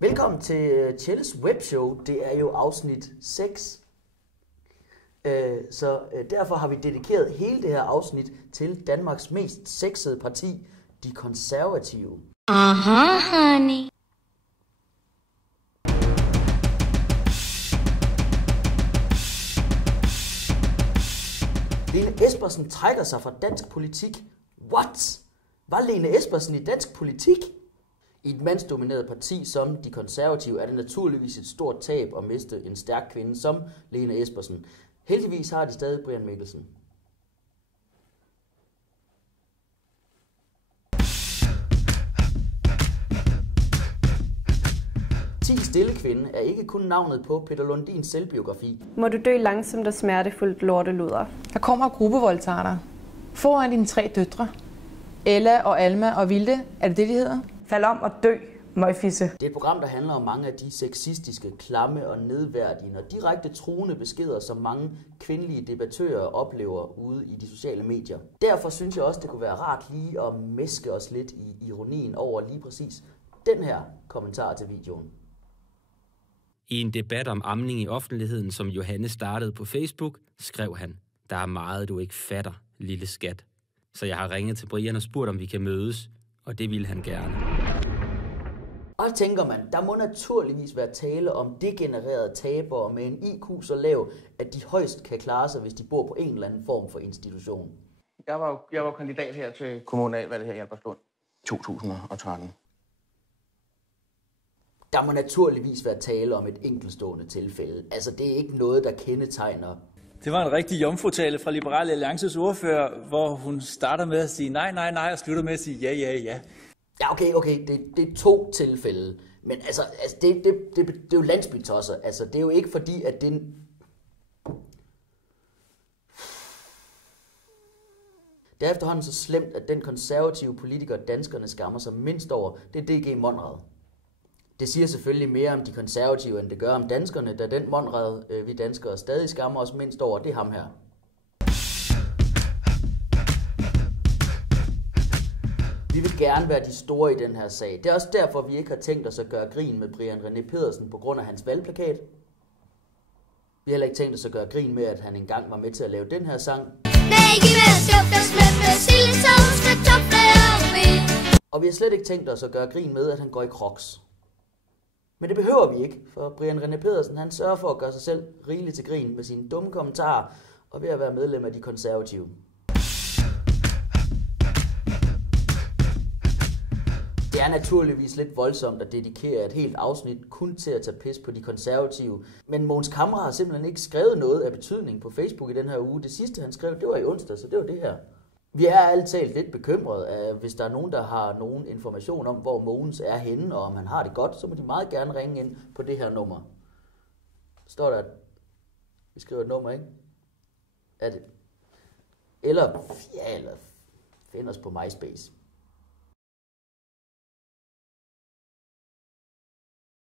Velkommen til Tjelles webshow. Det er jo afsnit 6. Så derfor har vi dedikeret hele det her afsnit til Danmarks mest sexede parti, De Konservative. Aha, honey. Lene Espersen trækker sig fra dansk politik. What? Var Lene Espersen i dansk politik? I et mandsdomineret parti som De Konservative er det naturligvis et stort tab at miste en stærk kvinde som Lene Espersen. Heldigvis har de stadig Brian Mikkelsen. Ti stille kvinde er ikke kun navnet på Peter Lundins selvbiografi. Må du dø langsomt og smertefuldt, lorteluder. Der kommer gruppevoldtager. Foran dine 3 døtre. Ella og Alma og Vilde, er det det, de hedder? Fald om og dø, møgfisse. Det er et program, der handler om mange af de sexistiske, klamme og nedværdigende og direkte truende beskeder, som mange kvindelige debattører oplever ude i de sociale medier. Derfor synes jeg også, det kunne være rart lige at mæske os lidt i ironien over lige præcis den her kommentar til videoen. I en debat om amning i offentligheden, som Johanne startede på Facebook, skrev han: "Der er meget, du ikke fatter, lille skat." Så jeg har ringet til Brian og spurgt, om vi kan mødes, og det ville han gerne. Og tænker man, der må naturligvis være tale om degenererede tabere med en IQ så lav, at de højst kan klare sig, hvis de bor på en eller anden form for institution. Jeg var kandidat her til kommunalvalget her i Albertslund 2013. Der må naturligvis være tale om et enkeltstående tilfælde. Altså, det er ikke noget, der kendetegner. Det var en rigtig jomfrutale fra Liberal Alliances ordfører, hvor hun starter med at sige nej, nej, nej, og slutter med at sige ja, ja, ja. Ja, okay, det er 2 tilfælde. Men altså det er jo landsbytosser. Altså, det er jo ikke fordi, at det... Det er efterhånden så slemt, at den konservative politiker, danskerne skammer sig mindst over, det er DG Monrad. Det siger selvfølgelig mere om de konservative, end det gør om danskerne, da den Monrad, vi danskere stadig skammer os mindst over, det er ham her. Vi vil gerne være de store i den her sag. Det er også derfor, vi ikke har tænkt os at gøre grin med Brian René Pedersen på grund af hans valgplakat. Vi har heller ikke tænkt os at gøre grin med, at han engang var med til at lave den her sang. Og vi har slet ikke tænkt os at gøre grin med, at han går i Crocs. Men det behøver vi ikke, for Brian René Pedersen han sørger for at gøre sig selv rigeligt til grin med sine dumme kommentarer og ved at være medlem af De Konservative. Det er naturligvis lidt voldsomt at dedikere et helt afsnit kun til at tage pis på De Konservative, men Mogens Camre har simpelthen ikke skrevet noget af betydning på Facebook i den her uge. Det sidste han skrev, det var i onsdag, så det var det her. Vi er ærligt talt lidt bekymrede, hvis der er nogen, der har nogen information om, hvor Mogens er henne, og om han har det godt, så må de meget gerne ringe ind på det her nummer. Står der, at vi skriver et nummer, ikke? Er det? Eller find os på MySpace.